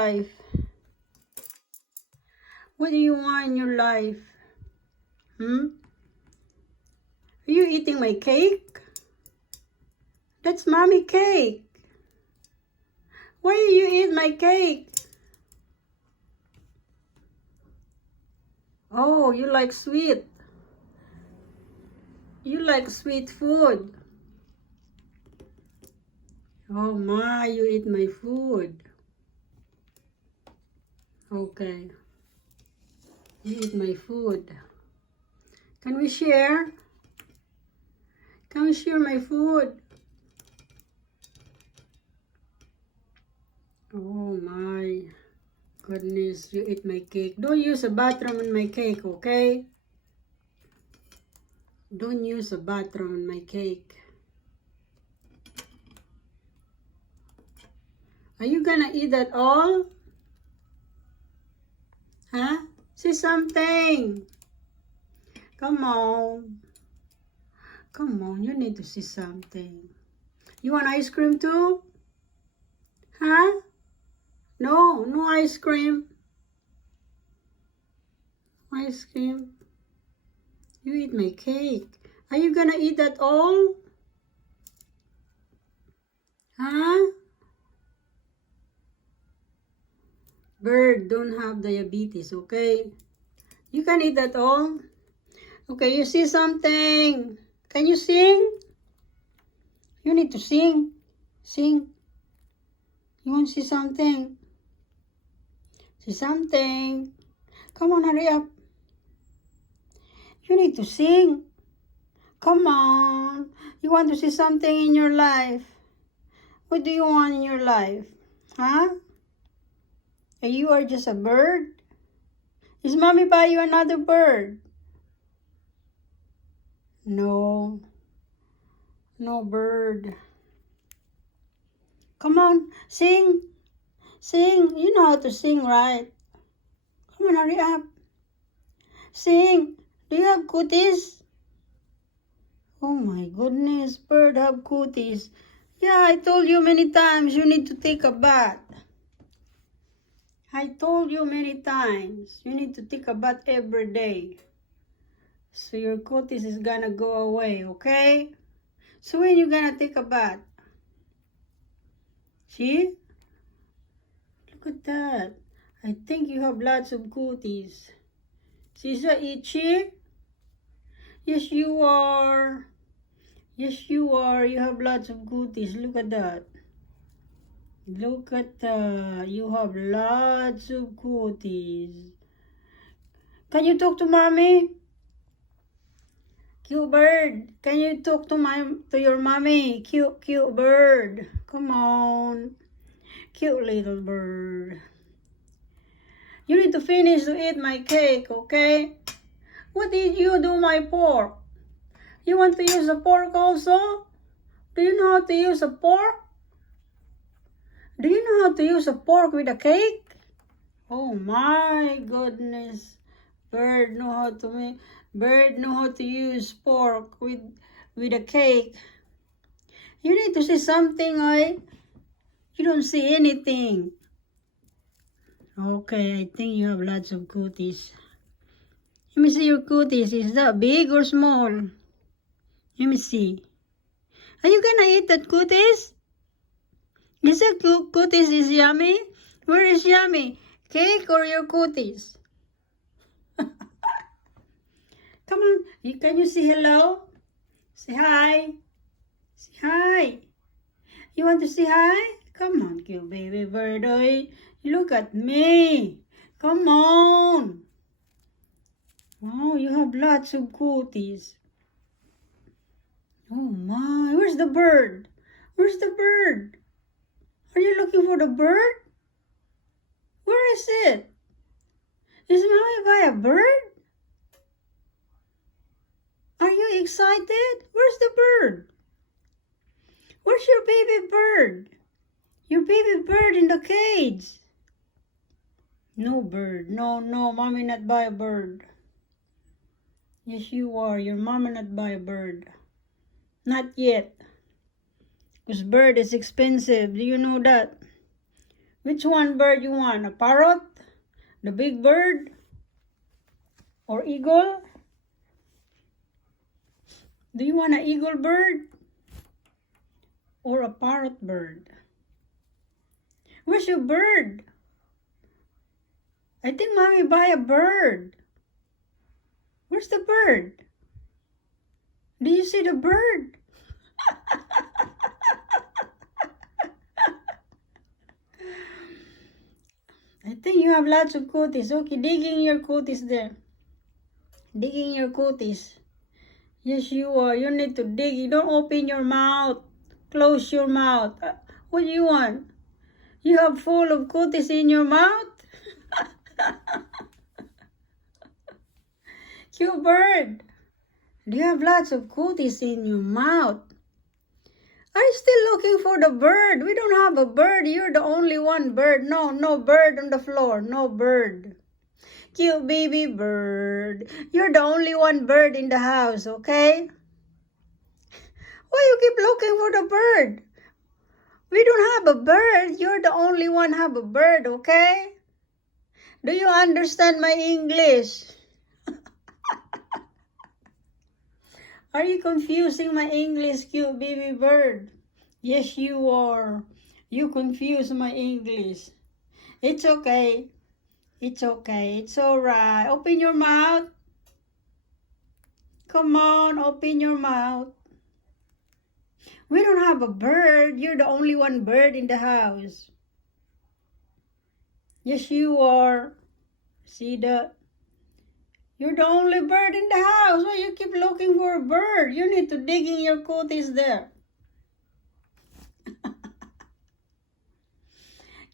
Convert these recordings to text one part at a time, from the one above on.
Life. What do you want in your life? Are you eating my cake? That's mommy cake. Why do you eat my cake? Oh, you like sweet. You like sweet food. Oh my, you eat my food. Okay. You eat my food. Can we share? Can we share my food? Oh my goodness, you eat my cake. Don't use a bathroom in my cake, okay? Don't use a bathroom in my cake. Are you gonna eat that all? Huh? Say something. Come on. Come on, you need to see something. You want ice cream too? Huh? No, no ice cream. Ice cream. You eat my cake. Are you gonna eat that all? Huh? Bird don't have diabetes, okay? You can eat that all. Okay, you see something. Can you sing? You need to sing. Sing. You want to see something? See something. Come on, hurry up. You need to sing. Come on. You want to see something in your life? What do you want in your life? Huh? And you are just a bird? Is mommy buy you another bird? No. No bird. Come on, sing. Sing. You know how to sing, right? Come on, hurry up. Sing. Do you have cooties? Oh my goodness, bird have cooties. Yeah, I told you many times you need to take a bath. I told you many times you need to take a bath every day. So your cooties is gonna go away, okay? So when you gonna take a bath? See? Look at that. I think you have lots of cooties. Is that itchy? Yes, you are. Yes, you are. You have lots of cooties. Look at that. Look at that. You have lots of cooties. Can you talk to mommy? Cute bird. Can you talk to your mommy? Cute bird. Come on. Cute little bird. You need to finish to eat my cake, okay? What did you do my pork? You want to use a pork also? Do you know how to use a pork? Do you know how to use a pork with a cake? Oh my goodness. Bird know how to use pork with a cake. You need to see something, right? You don't see anything. Okay, I think you have lots of cooties. Let me see your cooties. Is that big or small? Let me see. Are you gonna eat that cooties? Is that cooties is yummy? Where is yummy? Cake or your cooties? Come on. Can you say hello? Say hi. Say hi. You want to say hi? Come on, cute baby bird. Look at me. Come on. Oh, you have lots of cooties. Oh my, where's the bird? Where's the bird? Are you looking for the bird? Where is it? Is mommy by a bird? Are you excited? Where's the bird? Where's your baby bird? Your baby bird in the cage. No bird. No, mommy not buy a bird. Yes, you are. Your mama not buy a bird. Not yet. Because bird is expensive. Do you know that? Which one bird you want? A parrot? The big bird? Or eagle? Do you want an eagle bird? Or a parrot bird? Where's your bird? I think mommy buy a bird. Where's the bird? Do you see the bird? I think you have lots of cooties. Okay, digging your cooties there. Digging your cooties. Yes, you are. You need to dig. You don't open your mouth. Close your mouth. What do you want? You have full of cooties in your mouth? Cute bird. Do you have lots of cooties in your mouth? Are you still looking for the bird? We don't have a bird. You're the only one bird. No, no bird on the floor. No bird. Cute baby bird. You're the only one bird in the house, okay? Why you keep looking for the bird? We don't have a bird. You're the only one have a bird, okay? Do you understand my English? Are you confusing my English, cute baby bird? Yes, you are. You confuse my English. It's okay. It's okay. It's alright. Open your mouth. Come on, open your mouth. We don't have a bird. You're the only one bird in the house. Yes, you are. See that? You're the only bird in the house. Why you keep looking for a bird? You need to dig in your cooties there.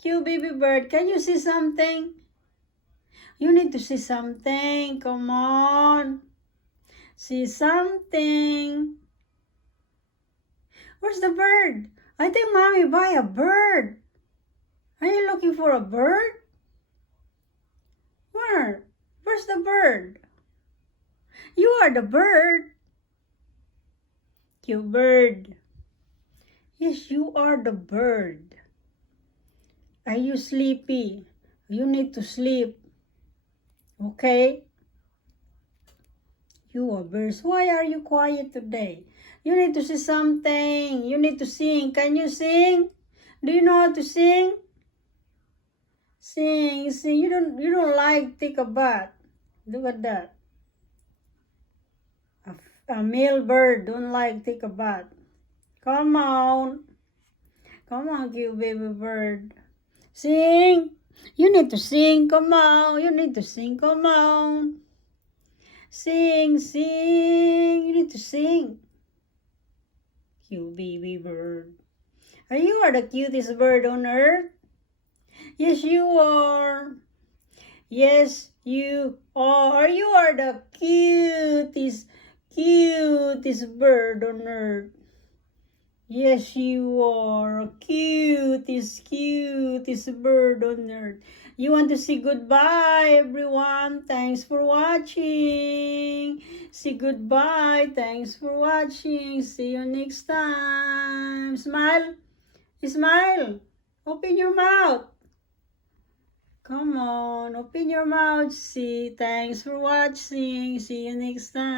Cute baby bird, can you see something? You need to see something. Come on. See something. Where's the bird? I think mommy buy a bird. Are you looking for a bird? Where? Where's the bird? You are the bird. Cute bird. Yes, you are the bird. Are you sleepy? You need to sleep. Okay? You are birds. Why are you quiet today? You need to see something. You need to sing. Can you sing? Do you know how to sing? Sing, sing. You don't like take a bath. Look at that. A male bird don't like take a bath. Come on. Come on, cute baby bird. Sing. You need to sing. Come on. You need to sing. Come on. Sing, sing. You need to sing. Cute baby bird. Are you the cutest bird on earth? Yes, you are. Yes, you are. You are the cutest bird on earth. Yes, you are. Cutest bird on earth. You want to say goodbye, everyone? Thanks for watching. Say goodbye. Thanks for watching. See you next time. Smile. Smile. Open your mouth. Come on. Open your mouth. See. Thanks for watching. See you next time.